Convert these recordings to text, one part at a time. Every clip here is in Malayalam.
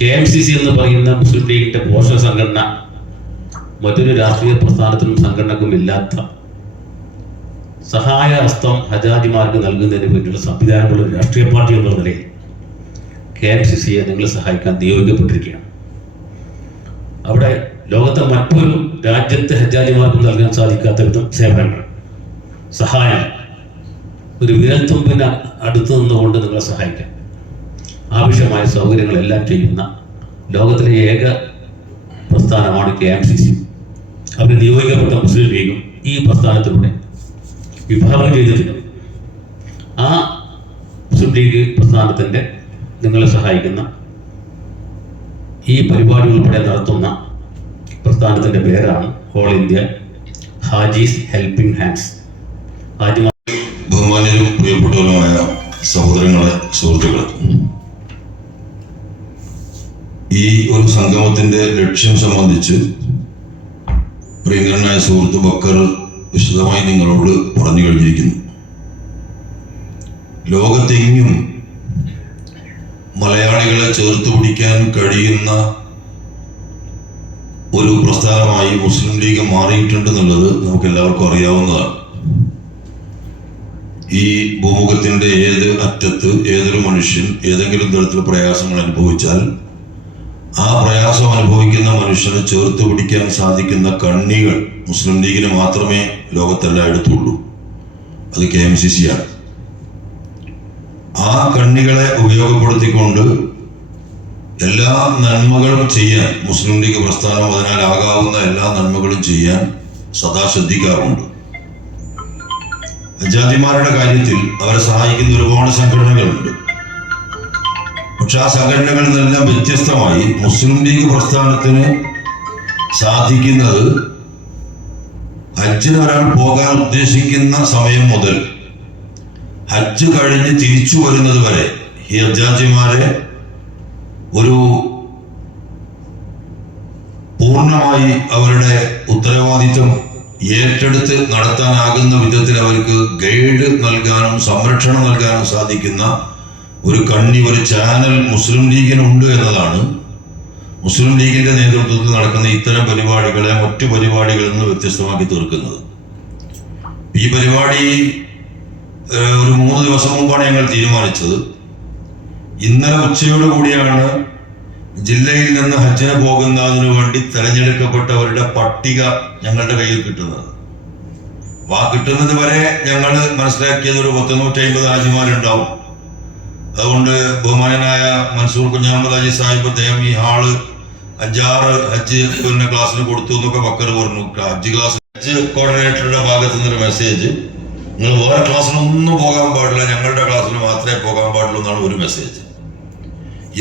കെ എം സി സി എന്ന് പറയുന്ന മുസ്ലിം ലീഗിന്റെ പോഷക സംഘടന മറ്റൊരു രാഷ്ട്രീയ പ്രസ്ഥാനത്തിനും സംഘടനക്കും ഇല്ലാത്ത സഹായ ഹസ്തം ഹജാജിമാർക്ക് നൽകുന്നതിന് വേണ്ടിയുള്ള സംവിധാനമുള്ള ഒരു രാഷ്ട്രീയ പാർട്ടി എന്നുള്ള നിലയിൽ കെ എം സി സിയെ നിങ്ങൾ സഹായിക്കാൻ നിയോഗിക്കപ്പെട്ടിരിക്കുകയാണ്. അവിടെ ലോകത്തെ മറ്റൊരു രാജ്യത്തെ ഹജാജിമാർക്കും നൽകാൻ സാധിക്കാത്ത വിധം സേവനങ്ങൾ സഹായം ഒരു വിരൽത്തുമ്പിന് അടുത്ത് നിന്നുകൊണ്ട് നിങ്ങളെ സഹായിക്കാം. ആവശ്യമായ സൗകര്യങ്ങളെല്ലാം ചെയ്യുന്ന ലോകത്തിലെ ഏക പ്രസ്ഥാനമാണ് കെ എം സി സി. അവർ നിയോഗിക്കപ്പെട്ട മുസ്ലിം ലീഗും ഈ പ്രസ്ഥാനത്തിലൂടെ വിഭാവനം ചെയ്തിട്ടുണ്ട്. ആ മുസ്ലിം ലീഗ് പ്രസ്ഥാനത്തിന്റെ നിങ്ങളെ സഹായിക്കുന്ന ഈ പരിപാടി ഉൾപ്പെടെ നടത്തുന്ന പ്രസ്ഥാനത്തിന്റെ പേരാണ് all India Hajis helping hands. ഹാജിമാർ ബഹുമാന്യരും പ്രിയപ്പെട്ടവരുമായ സഹോദരങ്ങളെ സുഹൃത്തുക്കളെ ഈ ഒരു സംഗമത്തിന്റെ ലക്ഷ്യം സംബന്ധിച്ച് പ്രിയങ്കരനായ സുഹൃത്ത് ബക്കർ വിശദമായി നിങ്ങളോട് പറഞ്ഞു കഴിഞ്ഞിരിക്കുന്നു. ലോകത്തെങ്ങും മലയാളികളെ ചേർത്ത് പിടിക്കാൻ കഴിയുന്ന ഒരു പ്രസ്ഥാനമായി മുസ്ലിം ലീഗ് മാറിയിട്ടുണ്ടെന്നുള്ളത് നമുക്ക് എല്ലാവർക്കും അറിയാവുന്നതാണ്. ഈ ഭൂമുഖത്തിന്റെ ഏത് അറ്റത്ത് ഏതൊരു മനുഷ്യൻ ഏതെങ്കിലും തരത്തിൽ പ്രയാസങ്ങൾ അനുഭവിച്ചാൽ ആ പ്രയാസം അനുഭവിക്കുന്ന മനുഷ്യനെ ചേർത്ത് പിടിക്കാൻ സാധിക്കുന്ന കണ്ണികൾ മുസ്ലിം ലീഗിന് മാത്രമേ ലോകത്തെല്ലായിടത്തുള്ളൂ അത് കെ എം സി സി ആണ്. ആ കണ്ണികളെ ഉപയോഗപ്പെടുത്തിക്കൊണ്ട് എല്ലാ നന്മകളും ചെയ്യാൻ മുസ്ലിം ലീഗ് പ്രസ്ഥാനം അതിനാലാകാവുന്ന എല്ലാ നന്മകളും ചെയ്യാൻ സദാ ശ്രദ്ധിക്കാറുണ്ട്. ജാതിമാരുടെ കാര്യത്തിൽ അവരെ സഹായിക്കുന്ന ഒരുപാട് സംഘടനകളുണ്ട്. പക്ഷെ ആ സംഘടനകളിൽ നിന്നെല്ലാം വ്യത്യസ്തമായി മുസ്ലിം ലീഗ് പ്രസ്ഥാനത്തിന് സാധിക്കുന്നത് ഹജ്ജിന് ഒരാൾ പോകാൻ ഉദ്ദേശിക്കുന്ന സമയം മുതൽ ഹജ്ജ് കഴിഞ്ഞ് തിരിച്ചു വരുന്നത് വരെ ഈ ഹജ്ജാജിമാരെ ഒരു പൂർണമായി അവരുടെ ഉത്തരവാദിത്വം ഏറ്റെടുത്ത് നടത്താനാകുന്ന വിധത്തിൽ അവർക്ക് ഗൈഡ് നൽകാനും സംരക്ഷണം നൽകാനും സാധിക്കുന്ന ഒരു കണ്ണി ഒരു ചാനൽ മുസ്ലിം ലീഗിന് ഉണ്ട് എന്നതാണ്. മുസ്ലിം ലീഗിന്റെ നേതൃത്വത്തിൽ നടക്കുന്ന ഇത്തരം പരിപാടികളെ മറ്റു പരിപാടികളിൽ നിന്ന് വ്യത്യസ്തമാക്കി തീർക്കുന്നത്. ഈ പരിപാടി ഒരു മൂന്ന് ദിവസം മുമ്പാണ് ഞങ്ങൾ തീരുമാനിച്ചത്. ഇന്നലെ ഉച്ചയോട് കൂടിയാണ് ജില്ലയിൽ നിന്ന് ഹജ്ജിന് പോകുന്നതിന് വേണ്ടി തെരഞ്ഞെടുക്കപ്പെട്ടവരുടെ പട്ടിക ഞങ്ങളുടെ കയ്യിൽ കിട്ടുന്നത്. വാ കിട്ടുന്നത് വരെ ഞങ്ങൾ മനസ്സിലാക്കിയത് ഒരു പത്തുനൂറ്റി അമ്പത് ഹാജിമാരുണ്ടാവും അതുകൊണ്ട് ബഹുമാനായ മൻസൂർ കുഞ്ഞാമത് അജി സാഹിബ് അദ്ദേഹം ഈ ഹാൾ അഞ്ചാറ് ഹജ്ജ് പിന്നെ ക്ലാസ്സിന് കൊടുത്തു എന്നൊക്കെ ബക്കർ പറഞ്ഞു. ഹജ്ജ് ക്ലാസ് ഹജ്ജ് കോർഡിനേറ്ററുടെ ഭാഗത്ത് നിന്നൊരു മെസ്സേജ് നിങ്ങൾ വേറെ ക്ലാസ്സിനൊന്നും പോകാൻ പാടില്ല. ഞങ്ങളുടെ ക്ലാസ്സിന് മാത്രമേ പോകാൻ പാടുള്ളൂ എന്നാണ് ഒരു മെസ്സേജ്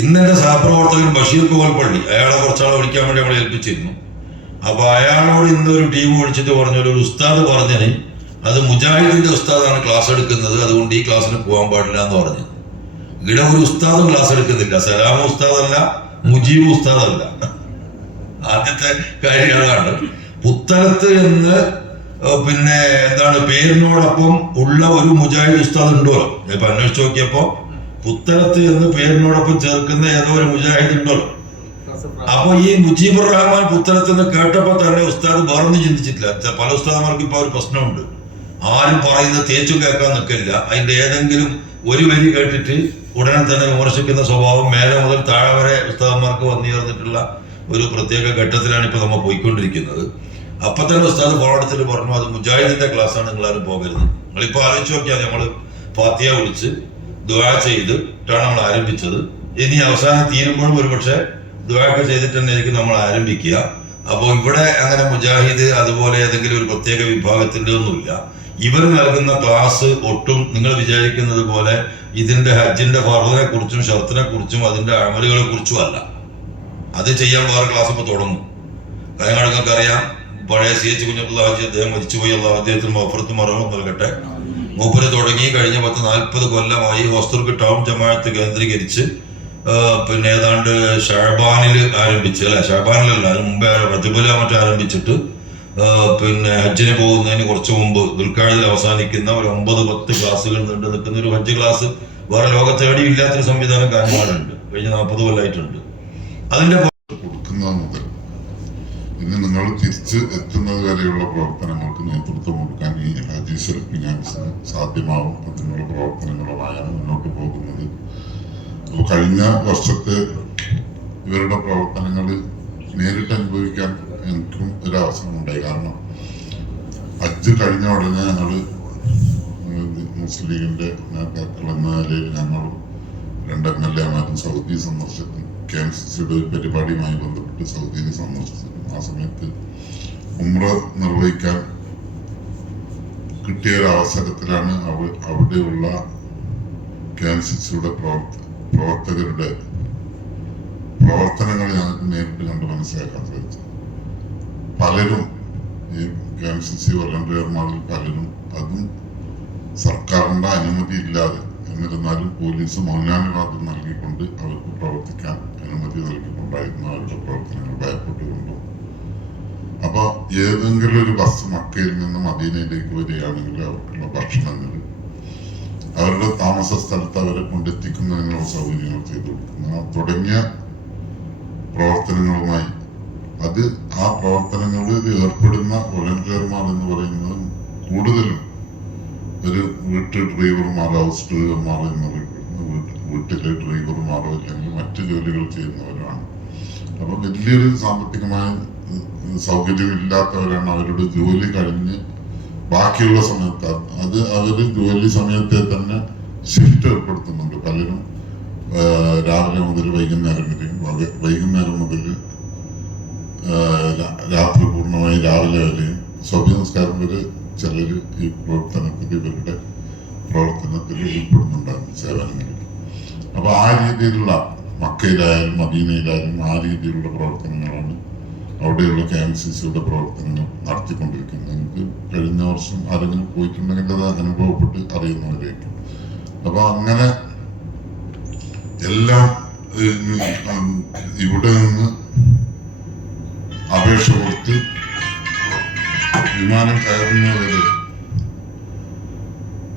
ഇന്ന് എന്റെ സഹപ്രവർത്തകൻ ബഷീർ കോൽപ്പള്ളി അയാളെ കുറച്ചാളെ വിളിക്കാൻ വേണ്ടി അവളെ ഏൽപ്പിച്ചിരുന്നു. അപ്പൊ അയാളോട് ഇന്ന് ഒരു ടീം വിളിച്ചിട്ട് പറഞ്ഞു ഒരു ഉസ്താദ് പറഞ്ഞതിന് അത് മുജാഹിദിന്റെ ഉസ്താദാണ് ക്ലാസ് എടുക്കുന്നത് അതുകൊണ്ട് ഈ ക്ലാസ്സിന് പോകാൻ പാടില്ല എന്ന് പറഞ്ഞു. ഇവിടെ ഒരു ഉസ്താദും ക്ലാസ് എടുക്കുന്നില്ല. സലാം ഉസ്താദല്ല മുജീബ് ഉസ്താദല്ല. ആദ്യത്തെ കാര്യം അതാണ് പുത്തലത്ത് എന്ന് പിന്നെ എന്താണ് പേരിനോടൊപ്പം ഉള്ള ഒരു മുജാഹിദ് ഉസ്താദ് ഉണ്ടോ? ഇപ്പൊ അന്വേഷിച്ച് നോക്കിയപ്പോ പുത്തലത്ത് എന്ന് പേരിനോടൊപ്പം ചേർക്കുന്ന ഏതോ ഒരു മുജാഹിദ് ഉണ്ടല്ലോ അപ്പൊ ഈ മുജീബുർ റഹ്മാൻ പുത്തലത്ത് എന്ന് കേട്ടപ്പോ തന്നെ ഉസ്താദ് വേറൊന്നും ചിന്തിച്ചിട്ടില്ല. പല ഉസ്താദന്മാർക്ക് ഇപ്പൊ ഒരു പ്രശ്നമുണ്ട്. ആരും പറയുന്നത് തേച്ചു കേൾക്കാൻ നിൽക്കില്ല. അതിന്റെ ഏതെങ്കിലും ഒരു വരി കേട്ടിട്ട് ഉടനെ തന്നെ വിമർശിക്കുന്ന സ്വഭാവം മേലെ മുതൽ താഴെ വരെ ഉസ്താദന്മാർക്ക് വന്നു ചേർന്നിട്ടുള്ള ഒരു പ്രത്യേക ഘട്ടത്തിലാണ് ഇപ്പൊ നമ്മൾ പോയിക്കൊണ്ടിരിക്കുന്നത്. അപ്പൊ തന്നെ ഉസ്താദ് ഫോണെടുത്തിട്ട് പറഞ്ഞു അത് മുജാഹിദിന്റെ ക്ലാസ്സാണ് നിങ്ങൾ ആരും പോകരുത്. നിങ്ങളിപ്പോ ആലോചിച്ച് നോക്കിയാൽ നമ്മൾ ഫാത്തിയ വിളിച്ച് ദുആ ചെയ്തിട്ടാണ് നമ്മൾ ആരംഭിച്ചത്. ഇനി അവസാനം തീരുമ്പോഴും ഒരുപക്ഷെ ദുആക്കെ ചെയ്തിട്ട് തന്നെയായിരിക്കും നമ്മൾ ആരംഭിക്കുക. അപ്പോൾ ഇവിടെ അങ്ങനെ മുജാഹിദ് അതുപോലെ ഏതെങ്കിലും ഒരു പ്രത്യേക വിഭാഗത്തിന്റെ ഒന്നുമില്ല ഇവർ നൽകുന്ന ക്ലാസ് ഒട്ടും നിങ്ങൾ വിചാരിക്കുന്നത് പോലെ ഇതിന്റെ ഹജ്ജിന്റെ ഫർദിനെ കുറിച്ചും ഷർത്തിനെ കുറിച്ചും അതിന്റെ അമലുകളെ കുറിച്ചും അല്ല. അത് ചെയ്യാൻ വേറെ ക്ലാസ് ഇപ്പോൾ തുടങ്ങും. കാര്യങ്ങൾക്ക് അറിയാം. പഴയ സി എച്ച് കുഞ്ഞബ്ദുള്ള ഹാജി അദ്ദേഹം മരിച്ചുപോയി. അല്ല അദ്ദേഹത്തിന് മഫറത്ത് മറവും നൽകട്ടെ. മൂപ്പര് തുടങ്ങി കഴിഞ്ഞ പത്ത് നാൽപ്പത് കൊല്ലമായി ഹോസ്തുർക്ക് ടൗൺ ജമാഅത്ത് കേന്ദ്രീകരിച്ച് പിന്നെ ഏതാണ്ട് ഷാബാനിൽ ആരംഭിച്ച് അല്ലെ? ഷാബാനിലല്ല അതിന് മുമ്പേ റജബുല മറ്റേ ആരംഭിച്ചിട്ട് പിന്നെ ഹജ്ജിന് പോകുന്നതിന് കുറച്ച് മുമ്പ് ദുൽഖാഴിൽ അവസാനിക്കുന്ന ഒരു ഒമ്പത് പത്ത് ക്ലാസ്സുകൾ നീണ്ടു നിൽക്കുന്ന ഒരു ഹജ്ജ് ക്ലാസ് വേറെ ലോകത്തെവിടെയും ഇല്ലാത്തൊരു സംവിധാനം കാര്യങ്ങളുണ്ട്. കഴിഞ്ഞ നാൽപ്പത് കൊല്ലമായിട്ടുണ്ട് അതിന്റെ കൊടുക്കുന്നത് മുതൽ ഇന്ന് നിങ്ങൾ തിരിച്ച് എത്തുന്നത് വരെയുള്ള പ്രവർത്തനങ്ങൾക്ക് നേതൃത്വം കൊടുക്കാൻ ഈ ഹജീസൽ ഫിനാൻസിന് സാധ്യമാവും. അതിനുള്ള പ്രവർത്തനങ്ങളുമായാണ് മുന്നോട്ട് പോകുന്നത്. കഴിഞ്ഞ വർഷത്തെ ഇവരുടെ പ്രവർത്തനങ്ങൾ നേരിട്ട് അനുഭവിക്കാൻ എനിക്കും ഒരു അവസരം ഉണ്ടായി. കാരണം ഹജ്ജ് കഴിഞ്ഞ ഉടനെ ഞങ്ങൾ മുസ്ലിം ലീഗിന്റെ നേതാക്കൾ എന്ന നിലയിൽ ഞങ്ങളും രണ്ട് എം എൽ എമാരും സൗദി സന്ദർശിച്ചു. കെ എം സി സിയുടെ ഒരു പരിപാടിയുമായി ബന്ധപ്പെട്ട് സൗദിയിൽ സന്ദർശിച്ചു ആ സമയത്ത് ഉമ്ര നിർവഹിക്കാൻ കിട്ടിയ ഒരു അവസരത്തിലാണ് അവ അവിടെയുള്ള കെ എം സി സിയുടെ പ്രവർത്ത പ്രവർത്തകരുടെ പ്രവർത്തനങ്ങൾ ഞങ്ങൾക്ക് നേരിട്ട് കണ്ട് മനസ്സിലാക്കാൻ സാധിച്ചു പലരും ഈ കെ എം സി സി വളണ്ടിയർമാരിൽ പലരും അതും സർക്കാരിന്റെ അനുമതി ഇല്ലാതെ എന്നിരുന്നാലും പോലീസ് മൗനാനുവാദം നൽകിക്കൊണ്ട് അവർക്ക് പ്രവർത്തിക്കാൻ അനുമതി നൽകിക്കൊണ്ടായിരുന്നു അവരുടെ പ്രവർത്തനങ്ങൾ ഭയപ്പെട്ടുകൊണ്ടും. അപ്പൊ ഏതെങ്കിലും ഒരു ബസ് മക്കയിൽ നിന്നും മദീനയിലേക്ക് വരികയാണെങ്കിൽ അവർക്കുള്ള ഭക്ഷണങ്ങൾ അവരുടെ താമസ സ്ഥലത്ത് അവരെ കൊണ്ടെത്തിക്കുന്നതിനുള്ള സൗകര്യങ്ങൾ ചെയ്തു കൊടുക്കുന്ന. തുടങ്ങിയ പ്രവർത്തനങ്ങളുമായി അത് ആ പ്രവർത്തനങ്ങളിൽ ഏർപ്പെടുന്ന വോളണ്ടിയർമാർ എന്ന് പറയുന്നത് കൂടുതലും ഒരു വീട്ടു ഡ്രൈവർമാർ ഹൗസ് എന്ന് വീട്ട് വീട്ടിലെ ഡ്രൈവർമാരോ അല്ലെങ്കിൽ മറ്റു ജോലികൾ ചെയ്യുന്നവരാണ്. അപ്പൊ വലിയൊരു സാമ്പത്തികമായ സൗകര്യം സൗകര്യമില്ലാത്തവരാണ് അവരുടെ ജോലി കഴിഞ്ഞ് ബാക്കിയുള്ള സമയത്ത്. അത് അവർ ജോലി സമയത്തെ തന്നെ ഷിഫ്റ്റ് ഏർപ്പെടുത്തുന്നുണ്ട്. പലരും രാവിലെ മുതൽ വൈകുന്നേരം വരെയും വൈകുന്നേരം മുതൽ രാത്രി പൂർണമായും രാവിലെ വരെയും സ്വഭി സംസ്കാരം വരെ ചിലർ ഈ പ്രവർത്തനത്തിൽ ഇവരുടെ പ്രവർത്തനത്തിൽ ഉൾപ്പെടുന്നുണ്ടാകും സേവനങ്ങളിൽ അപ്പൊ ആ രീതിയിലുള്ള മക്കയിലായാലും മദീനയിലായാലും ആ രീതിയിലുള്ള പ്രവർത്തനങ്ങളാണ് അവിടെയുള്ള കെ എം സി സിയുടെ പ്രവർത്തനങ്ങൾ നടത്തിക്കൊണ്ടിരിക്കുന്നത്. എനിക്ക് കഴിഞ്ഞ വർഷം ആരെങ്കിലും പോയിട്ടുണ്ടെങ്കിൽ അത് അനുഭവപ്പെട്ട് അറിയുന്നവരേക്കും അപ്പൊ അങ്ങനെ എല്ലാം ഇവിടെ നിന്ന് അപേക്ഷ കൊടുത്ത് വിമാനം കയറുന്നതുവരെ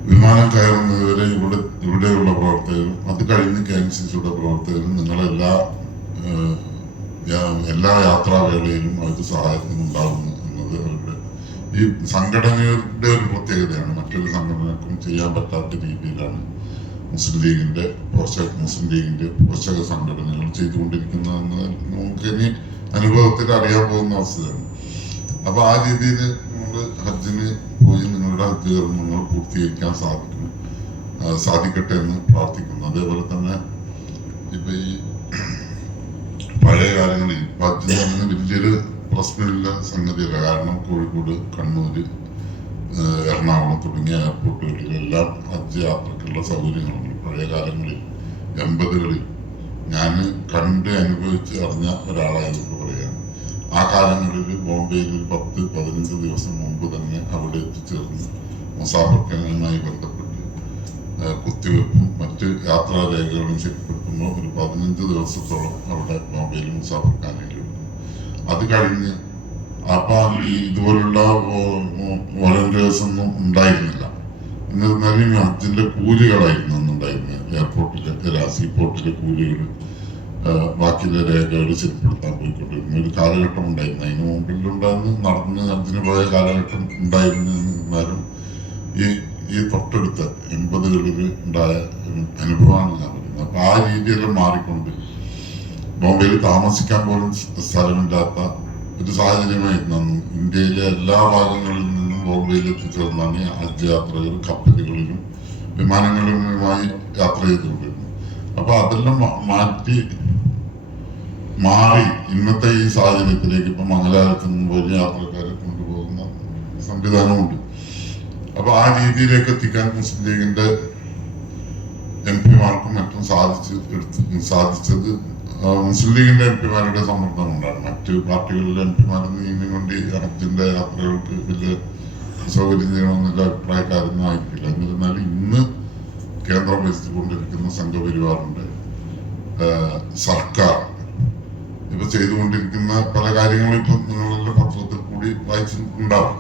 വിമാനം കയറുന്നതുവരെ ഇവിടെ ഇവിടെയുള്ള പ്രവർത്തകരും അത് കഴിഞ്ഞ് കെ എൻ സി സിയുടെ പ്രവർത്തകരും നിങ്ങളെല്ലാ എല്ലാ യാത്രാവേളയിലും അവർക്ക് സഹായത്തിനുണ്ടാകുന്നു എന്നത് അവരുടെ ഈ സംഘടനയുടെ ഒരു പ്രത്യേകതയാണ്. മറ്റൊരു സംഘടനക്കും ചെയ്യാൻ പറ്റാത്ത രീതിയിലാണ് മുസ്ലിം ലീഗിന്റെ പോഷക മുസ്ലിം ലീഗിന്റെ പോഷക സംഘടനകൾ ചെയ്തുകൊണ്ടിരിക്കുന്നതെന്ന് നമുക്ക് ഇനി അനുഭവത്തിൽ അറിയാൻ പോകുന്ന അവസ്ഥയാണ്. അപ്പൊ ആ രീതിയിൽ നിങ്ങൾ ഹജ്ജിന് പോയി നിങ്ങളുടെ ഹജ്ജ് കർമ്മങ്ങൾ പൂർത്തീകരിക്കാൻ സാധിക്കും സാധിക്കട്ടെ എന്ന് പ്രാർത്ഥിക്കുന്നു. അതേപോലെ തന്നെ ഇപ്പൊ ഈ പഴയ കാലങ്ങളിൽ ഹജ്ജ് എന്ന് വലിയൊരു പ്രശ്നമില്ല സംഗതിയല്ല. കാരണം കോഴിക്കോട് കണ്ണൂര് എറണാകുളം തുടങ്ങിയ എയർപോർട്ടുകളിലെല്ലാം ഹജ്ജ് യാത്രക്കുള്ള സൗകര്യങ്ങളുണ്ട്. പഴയ കാലങ്ങളിൽ എൺപതുകളിൽ ഞാൻ കണ്ട് അനുഭവിച്ച് അറിഞ്ഞ ഒരാളായതുകൊണ്ട് പറയാം. ആ കാലങ്ങളിൽ ബോംബെയിൽ ഒരു പത്ത് പതിനഞ്ച് ദിവസം മുമ്പ് തന്നെ അവിടെ എത്തിച്ചേർന്ന് മുസാഫർക്കനുമായി ബന്ധപ്പെട്ട് കുത്തിവെപ്പും മറ്റ് യാത്രാ രേഖകളും ശരിപ്പെടുത്തുമ്പോൾ ഒരു പതിനഞ്ച് ദിവസത്തോളം അവിടെ ബോംബെയിൽ മുസാഫർഖാനയിൽ അത് കഴിഞ്ഞ് അപ്പൊ ഇതുപോലുള്ള വോളണ്ടിയേഴ്സൊന്നും ഉണ്ടായിരുന്നില്ല. ഈ ഹജ്ജിന്റെ കൂലികളായിരുന്നു അന്നുണ്ടായിരുന്നത് എയർപോർട്ടിലെ പോർട്ടിലെ കൂലികൾ ബാക്കിയുള്ള രേഖകൾ ശരിപ്പെടുത്താൻ പോയിക്കൊണ്ടിരുന്ന. ഒരു കാലഘട്ടം ഉണ്ടായിരുന്നു. അതിന് മുമ്പിലുണ്ടായിരുന്നു നടന്ന് ഹജ്ജിന് പോയ കാലഘട്ടം ഉണ്ടായിരുന്നു എന്നാലും ഈ ഈ തൊട്ടടുത്ത എൺപതുകളിൽ ഉണ്ടായ അനുഭവമാണ് ഞാൻ പറയുന്നത്. അപ്പൊ ആ രീതിയെല്ലാം മാറിക്കൊണ്ട് ബോംബെയിൽ താമസിക്കാൻ പോലും സ്ഥലമില്ലാത്ത ഒരു സാഹചര്യമായിരുന്നു അന്ന്. ഇന്ത്യയിലെ എല്ലാ ഭാഗങ്ങളിൽ ബോംബെയിൽ എത്തിച്ചേർന്നാണ് ഹജ്ജ് യാത്രകൾ കപ്പലുകളിലും വിമാനങ്ങളിലുമായി യാത്ര ചെയ്തുകൊണ്ടിരുന്നത്. അപ്പൊ അതെല്ലാം മാറ്റി മാറി ഇന്നത്തെ ഈ സാഹചര്യത്തിലേക്ക് ഇപ്പൊ മംഗലാപുരത്ത് നിന്ന് വലിയ യാത്രക്കാരെ കൊണ്ടുപോകുന്ന സംവിധാനമുണ്ട്. അപ്പൊ ആ രീതിയിലേക്ക് എത്തിക്കാൻ മുസ്ലിം ലീഗിന്റെ എം പിമാർക്കും മറ്റും സാധിച്ച് സാധിച്ചത് മുസ്ലിം ലീഗിന്റെ എം പിമാരുടെ സമ്മർദ്ദം കൊണ്ടാണ്. മറ്റ് പാർട്ടികളിലെ എം ഇതിനു വേണ്ടി ഹജ്ജിന്റെ യാത്രകൾക്ക് വലിയ സൗകര്യം ചെയ്യണമെന്നുള്ള അഭിപ്രായക്കാരൊന്നും ആയിരിക്കില്ല എന്നിരുന്നാലും ഇന്ന് കേന്ദ്രം ഭരിച്ചുകൊണ്ടിരിക്കുന്ന സംഘപരിവാറുണ്ട്. സർക്കാർ. ഇപ്പൊ ചെയ്തുകൊണ്ടിരിക്കുന്ന പല കാര്യങ്ങളും ഇപ്പൊ നിങ്ങളുടെ പത്രത്തിൽ കൂടി വായിച്ചിട്ടുണ്ടാവും.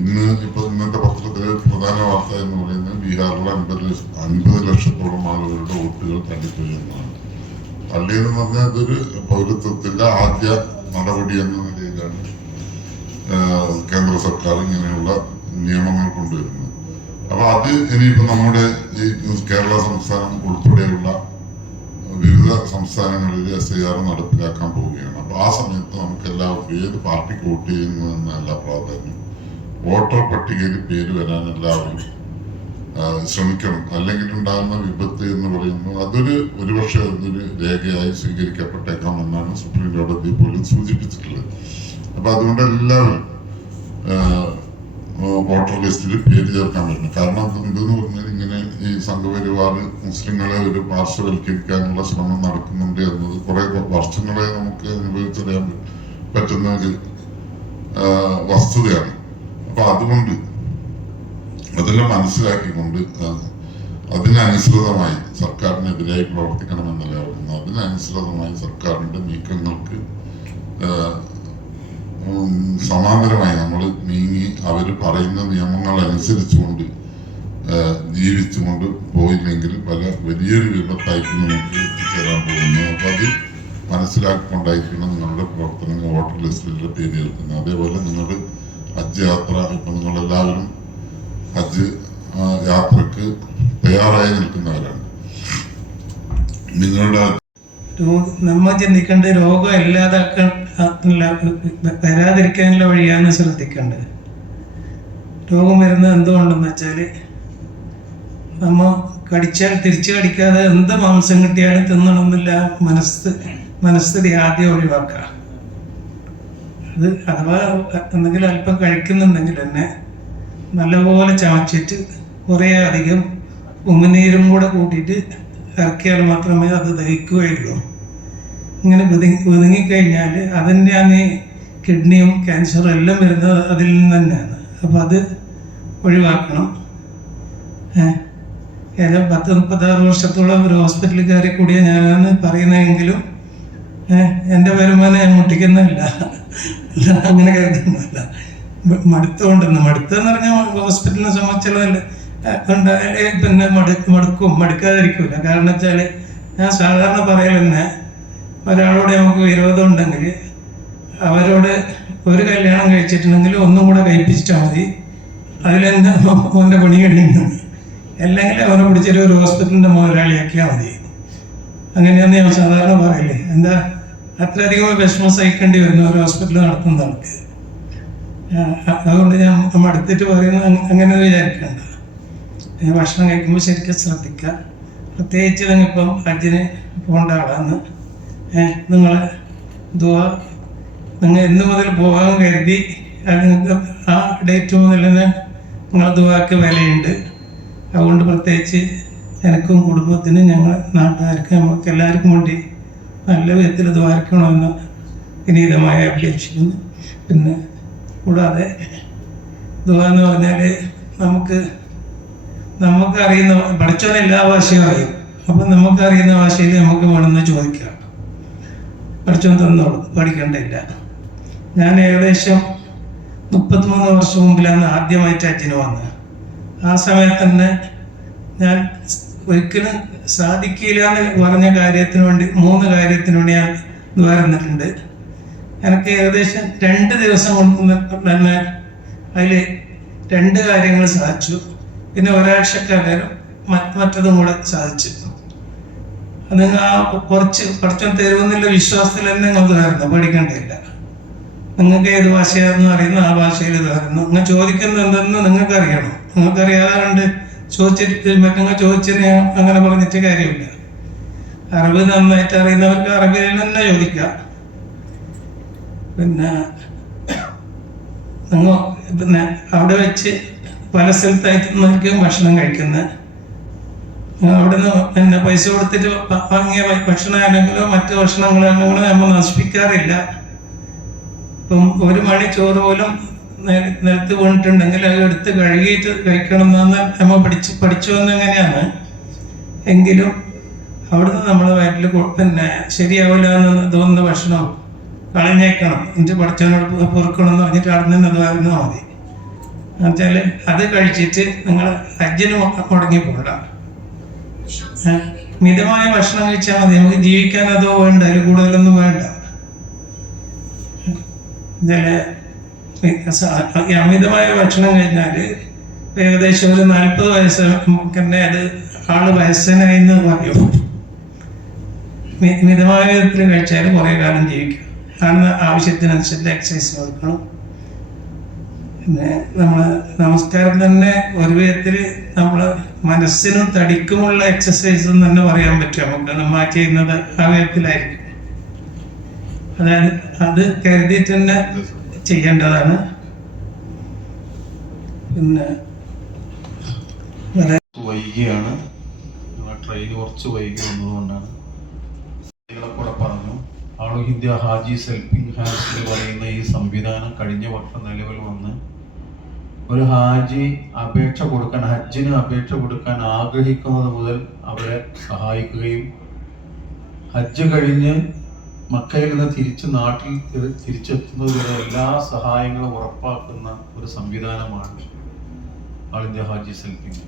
ഇന്ന് ഇപ്പൊ ഇന്നത്തെ പത്രത്തിലെ പ്രധാന വാർത്ത എന്ന് പറയുന്നത് ബീഹാറിലെ അൻപത് ലക്ഷം അൻപത് ലക്ഷത്തോളം ആളുകളുടെ വോട്ടുകൾ തള്ളിപ്പോയി എന്നാണ് തള്ളി എന്ന് പറഞ്ഞാൽ ഇതൊരു പൗരത്വത്തിന്റെ ആദ്യ നടപടി എന്ന നിലയിലാണ് കേന്ദ്ര സർക്കാർ ഇങ്ങനെയുള്ള നിയമങ്ങൾ കൊണ്ടുവരുന്നത്. അപ്പൊ അത് ഇനിയിപ്പോ നമ്മുടെ ഈ കേരള സംസ്ഥാനം ഉൾപ്പെടെയുള്ള വിവിധ സംസ്ഥാനങ്ങളിൽ എസ് ഐ ആർ നടപ്പിലാക്കാൻ പോവുകയാണ്. അപ്പൊ ആ സമയത്ത് നമുക്ക് എല്ലാവർക്കും ഏത് പാർട്ടിക്ക് വോട്ട് ചെയ്യുന്നു എന്നല്ല പ്രാധാന്യം. വോട്ടർ പട്ടികയിൽ പേര് വരാൻ എല്ലാവരും ശ്രമിക്കണം. അല്ലെങ്കിൽ ഉണ്ടാകുന്ന വിപത്ത് എന്ന് പറയുന്നത് അതൊരു ഒരുപക്ഷെ അതൊരു രേഖയായി സ്വീകരിക്കപ്പെട്ടേക്കാം എന്നാണ് സുപ്രീം കോടതി പോലും സൂചിപ്പിച്ചിട്ടുള്ളത്. അപ്പൊ അതുകൊണ്ട് എല്ലാവരും വോട്ടർ ലിസ്റ്റിൽ പേര് ചേർക്കാൻ പറ്റും കാരണം എന്തെന്ന് പറഞ്ഞാൽ ഇങ്ങനെ ഈ സംഘപരിവാർ മുസ്ലിങ്ങളെ ഒരു പാർശ്വവൽക്കരിക്കാനുള്ള ശ്രമം നടക്കുന്നുണ്ട് എന്നത് കുറെ വർഷങ്ങളെ നമുക്ക് അനുഭവിച്ചറിയാൻ പറ്റുന്ന ഒരു വസ്തുതയാണ്. അപ്പൊ അതുകൊണ്ട് അതെല്ലാം മനസ്സിലാക്കിക്കൊണ്ട് അതിനനുസൃതമായി സർക്കാരിനെതിരായി പ്രവർത്തിക്കണമെന്നല്ല അതിനനുസൃതമായി സർക്കാരിന്റെ നീക്കങ്ങൾക്ക് സമാന്തരമായി നമ്മൾ നീങ്ങി അവർ പറയുന്ന നിയമങ്ങൾ അനുസരിച്ചുകൊണ്ട് ജീവിച്ചുകൊണ്ട് പോയില്ലെങ്കിൽ പല വലിയൊരു വിപത്തായിട്ട് നമുക്ക് എത്തിച്ചേരാൻ പോകുന്നു അപ്പം അത് മനസ്സിലാക്കിക്കൊണ്ടായിരിക്കണം നിങ്ങളുടെ പ്രവർത്തനങ്ങൾ വോട്ടർ ലിസ്റ്റിലെ പേര് ചേർക്കുന്നത് അതേപോലെ നിങ്ങൾ ഹജ്ജ് യാത്ര ഇപ്പം നിങ്ങളെല്ലാവരും ഹജ്ജ് യാത്രയ്ക്ക് തയ്യാറായി നിൽക്കുന്നവരാണ്. നിങ്ങളുടെ രോ- നമ്മ ചിന്തിക്കേണ്ട രോഗം ഇല്ലാതാക്കാൻ വരാതിരിക്കാനുള്ള വഴിയാണ് ശ്രദ്ധിക്കേണ്ടത്. രോഗം വരുന്നത് എന്തുകൊണ്ടെന്ന് വെച്ചാൽ നമ്മ കടിച്ചാൽ തിരിച്ചു കടിക്കാതെ എന്ത് മാംസം കിട്ടിയാലും തിന്നണമെന്നില്ല മനസ്സ് മനസ്ഥിതി ആദ്യം ഒഴിവാക്കുക. അത് അഥവാ എന്തെങ്കിലും അല്പം കഴിക്കുന്നുണ്ടെങ്കിൽ തന്നെ നല്ലപോലെ ചമച്ചിട്ട് കുറേ അധികം ഉമിനീരും കൂടെ കൂട്ടിയിട്ട് ഇറക്കിയാൽ മാത്രമേ അത് ദഹിക്കുകയുള്ളൂ. ഇങ്ങനെ ഒതുങ്ങി ഒതുങ്ങിക്കഴിഞ്ഞാൽ അതിന്റെയാണ് ഈ കിഡ്നിയും ക്യാൻസറും എല്ലാം വരുന്നത് അതിൽ നിന്ന് തന്നെയാണ് അപ്പോൾ അത് ഒഴിവാക്കണം. ഏഹ് ഏതോ പത്ത് മുപ്പത്താറ് വർഷത്തോളം ഒരു ഹോസ്പിറ്റലിൽ കയറി കൂടിയ ഞാനാണ് പറയുന്നതെങ്കിലും എന്റെ വരുമാനം ഞാൻ മുട്ടിക്കുന്നില്ല അങ്ങനെ കരുതുന്നില്ല മടുത്തുകൊണ്ടെന്ന് മടുത്തെന്ന് പറഞ്ഞാൽ ഹോസ്പിറ്റലിനെ സംബന്ധിച്ചുള്ള ഉണ്ടായാലേ മടു മടുക്കും മടുക്കാതിരിക്കില്ല കാരണം വെച്ചാൽ ഞാൻ സാധാരണ പറയലെന്നെ തന്നെ ഒരാളോട് നമുക്ക് വിരോധം ഉണ്ടെങ്കിൽ അവരോട് ഒരു കല്യാണം കഴിച്ചിട്ടുണ്ടെങ്കിൽ ഒന്നും കൂടെ കഴിപ്പിച്ചിട്ടാൽ മതി. അതിലെന്താ മോന്റെ പണി കഴിയുന്നത് അല്ലെങ്കിൽ അവനെ പിടിച്ചിട്ട് ഒരു ഹോസ്പിറ്റലിന്റെ മുതലാളിയാക്കിയാൽ മതി. അങ്ങനെയാണ് ഞാൻ സാധാരണ പറയില്ലേ എന്താ അത്രയധികം വിഷമം സഹിക്കേണ്ടി വരുന്ന ഒരു ഹോസ്പിറ്റൽ നടത്തുന്ന ആൾക്ക്. അതുകൊണ്ട് ഞാൻ മടുത്തിട്ട് പറയുന്നത് അങ്ങ- അങ്ങനെ വിചാരിക്കണ്ട. ഭക്ഷണം കഴിക്കുമ്പോൾ ശരിക്കും ശ്രദ്ധിക്കുക. പ്രത്യേകിച്ച് നിങ്ങളിപ്പം ഹജ്ജിന് പോകേണ്ട ആളാണ് നിങ്ങൾ ദുവ നിങ്ങൾ എന്ന് മുതൽ പോകാൻ കരുതി ആ ഡേറ്റ് മുതൽ തന്നെ നിങ്ങളെ ദുവാക്ക് വിലയുണ്ട്. അതുകൊണ്ട് പ്രത്യേകിച്ച് എനിക്കും കുടുംബത്തിനും ഞങ്ങൾ നാട്ടുകാർക്കും നമുക്ക് എല്ലാവർക്കും വേണ്ടി നല്ല വിധത്തിൽ ദ്വാരക്കണമെന്ന് വിനീതമായി അപേക്ഷിക്കുന്നു. പിന്നെ കൂടാതെ ദുവ എന്ന് പറഞ്ഞാൽ നമുക്ക് നമുക്കറിയുന്ന പഠിച്ചവൻ എല്ലാ ഭാഷയും അറിയും. നമുക്ക് അറിയുന്ന ഭാഷയിൽ നമുക്ക് വേണമെന്ന് ചോദിക്കാം. പഠിച്ചവൻ തന്നോളൂ പഠിക്കണ്ടില്ല ഞാൻ ഏകദേശം മുപ്പത്തിമൂന്ന് വർഷം മുമ്പിലാണ് ആദ്യമായിട്ട് അച്ഛന് വന്നത്. ആ സമയത്ത് തന്നെ ഞാൻ ഒരിക്കലും സാധിക്കില്ല എന്ന് പറഞ്ഞ കാര്യത്തിന് വേണ്ടി മൂന്ന് കാര്യത്തിന് വേണ്ടി ഞാൻ ദ്വാരന്നിട്ടുണ്ട് എനിക്ക് ഏകദേശം രണ്ട് ദിവസം കൊണ്ട് തന്നെ അതിൽ രണ്ട് കാര്യങ്ങൾ സാധിച്ചു. പിന്നെ ഒരാഴ്ചക്കാലം മറ്റതും കൂടെ സാധിച്ചു. നിങ്ങൾ ആ കുറച്ച് കുറച്ചും തരുമെന്നുള്ള വിശ്വാസത്തിൽ തന്നെ നിങ്ങൾ തരുന്നു പഠിക്കേണ്ടതില്ല നിങ്ങൾക്ക് ഏത് ഭാഷയാണെന്ന് അറിയുന്നു ആ ഭാഷയിൽ തരുന്നു നിങ്ങൾ ചോദിക്കുന്നത് എന്തെന്ന് നിങ്ങൾക്ക് അറിയണം നിങ്ങൾക്ക് അറിയാതെ കണ്ട് ചോദിച്ചിട്ട് മറ്റങ്ങൾ ചോദിച്ചതിന് അങ്ങനെ പറഞ്ഞിട്ട് കാര്യമില്ല. അറബി നന്നായിട്ട് അറിയുന്നവർക്ക് അറബിയിൽ തന്നെ ചോദിക്കാം. പിന്നെ നിങ്ങൾ പിന്നെ അവിടെ വെച്ച് പല സ്ഥലത്തായിട്ട് നിന്നായിരിക്കും ഭക്ഷണം കഴിക്കുന്നത് അവിടെ നിന്ന് പിന്നെ പൈസ കൊടുത്തിട്ട് വാങ്ങിയ ഭക്ഷണമാണെങ്കിലോ മറ്റു ഭക്ഷണങ്ങളാണെങ്കിലോ നമ്മൾ നശിപ്പിക്കാറില്ല. ഇപ്പം ഒരു മണി ചോറ് പോലും നിലത്ത് വീണിട്ടുണ്ടെങ്കിൽ അത് എടുത്ത് കഴുകിയിട്ട് കഴിക്കണം എന്നാണ് നമ്മൾ പഠിച്ച് പഠിച്ചു വന്നെങ്ങനെയാണ് എങ്കിലും അവിടുന്ന് നമ്മൾ വയറ്റിൽ പിന്നെ ശരിയാവില്ല എന്ന് തോന്നുന്ന ഭക്ഷണം കളഞ്ഞേക്കണം. എന്നിട്ട് പഠിച്ചവനോട് പൊറുക്കണം എന്ന് പറഞ്ഞിട്ട് അവിടെ നിന്ന് അത് വരുന്നാൽ മതി. എന്നുവെച്ചാൽ അത് കഴിച്ചിട്ട് നിങ്ങൾ ഹജ്ജിന് മുടങ്ങി പോകണ്ട മിതമായ ഭക്ഷണം കഴിച്ചാൽ മതി. നമുക്ക് ജീവിക്കാൻ അതോ വേണ്ട ഒരു കൂടുതലൊന്നും വേണ്ട. അമിതമായ ഭക്ഷണം കഴിഞ്ഞാൽ ഏകദേശം ഒരു നാൽപ്പത് വയസ്സ് തന്നെ അത് ആൾ വയസ്സനായി എന്ന് പറയും. മിതമായ വിധത്തിൽ കഴിച്ചാൽ കുറേ കാലം ജീവിക്കും. ആണ് ആവശ്യത്തിനനുസരിച്ച് എക്സസൈസ് കൊടുക്കണം പിന്നെ നമ്മൾ നമസ്കാരം തന്നെ ഒരു വിധത്തിൽ നമ്മൾ മനസ്സിനും തടിക്കുമുള്ള എക്സസൈസ് എന്ന് തന്നെ പറയാൻ പറ്റും. നമുക്ക് നമ്മൾ ചെയ്യുന്നത് ആ വിധത്തിലായിരിക്കും. അതായത് അത് കരുതിയിട്ട് തന്നെ ചെയ്യേണ്ടതാണ്. പിന്നെ വൈകിയാണ്. ട്രെയിൻ കുറച്ച് വൈകി വന്നതുകൊണ്ടാണ്. പറഞ്ഞു. ആളു ഇന്ത്യ ഹാജി സെൽഫിംഗ് ഹാൻസ് പറയുന്ന ഈ സംവിധാനം കഴിഞ്ഞ വർഷം നിലവിൽ വന്ന് ഒരു ഹാജി അപേക്ഷ കൊടുക്കാൻ ഹജ്ജിന് അപേക്ഷ കൊടുക്കാൻ ആഗ്രഹിക്കുന്നത് മുതൽ അവരെ സഹായിക്കുകയും ഹജ്ജ് കഴിഞ്ഞ് മക്കയിൽ നിന്ന് തിരിച്ച് നാട്ടിൽ തിരി- തിരിച്ചെത്തുന്നത് വരെ എല്ലാ സഹായങ്ങളും ഉറപ്പാക്കുന്ന ഒരു സംവിധാനമാണ് ആൾ ഹാജി ഹെൽപ്പിംഗ്